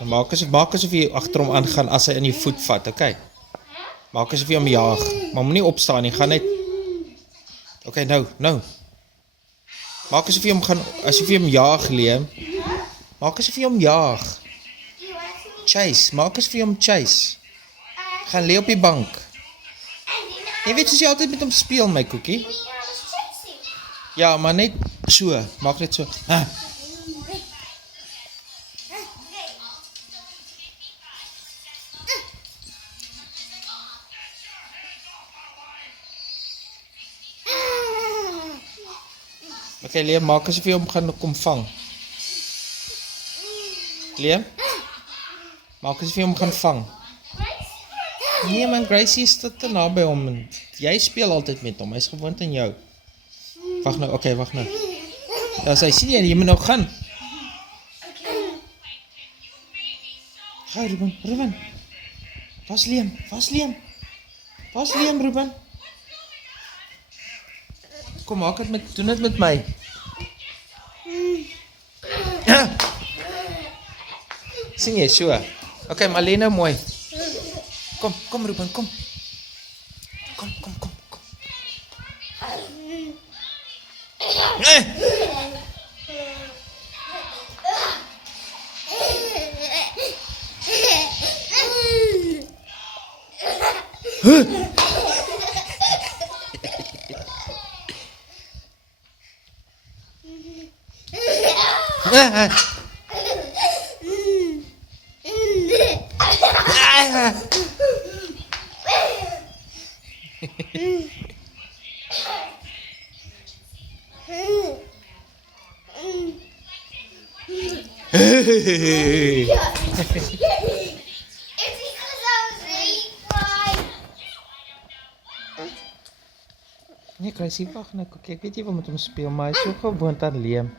Maak asof jy agter hom aangaan as hy in jou voet vat, okay? Maak asof jy hom jaag, maar moenie opstaan nie, gaan net. Okay, nou. Maak asof jy hom jaag, Liam. Maak asof jy hom jaag. Chase, maak asof jy hom chase. Gaan lê op die bank. Jy weet soos jy altyd met hom speel, my koekie. Ja, maar net so, maak net so. Okay, Liam, maak asof jy hom gaan kom vang. Liam? Maak asof jy hom gaan vang. Nee man, Gracie is te naby hom. Jy speel altyd met hom, hy is gewoond aan jou. Wag nou, okay, wag nou. Ja, sy sien jy moet nou gaan. Ga, Ruben. Pas Liam, Ruben. Kom, doen dit met my. Sien jy, so. Okay, maar lê nou mooi. Kom Ruben, kom. Kom. Nee, Gracie, wag nou, ek weet jy wil met hom speel, maar hy is so gewoond aan Liam.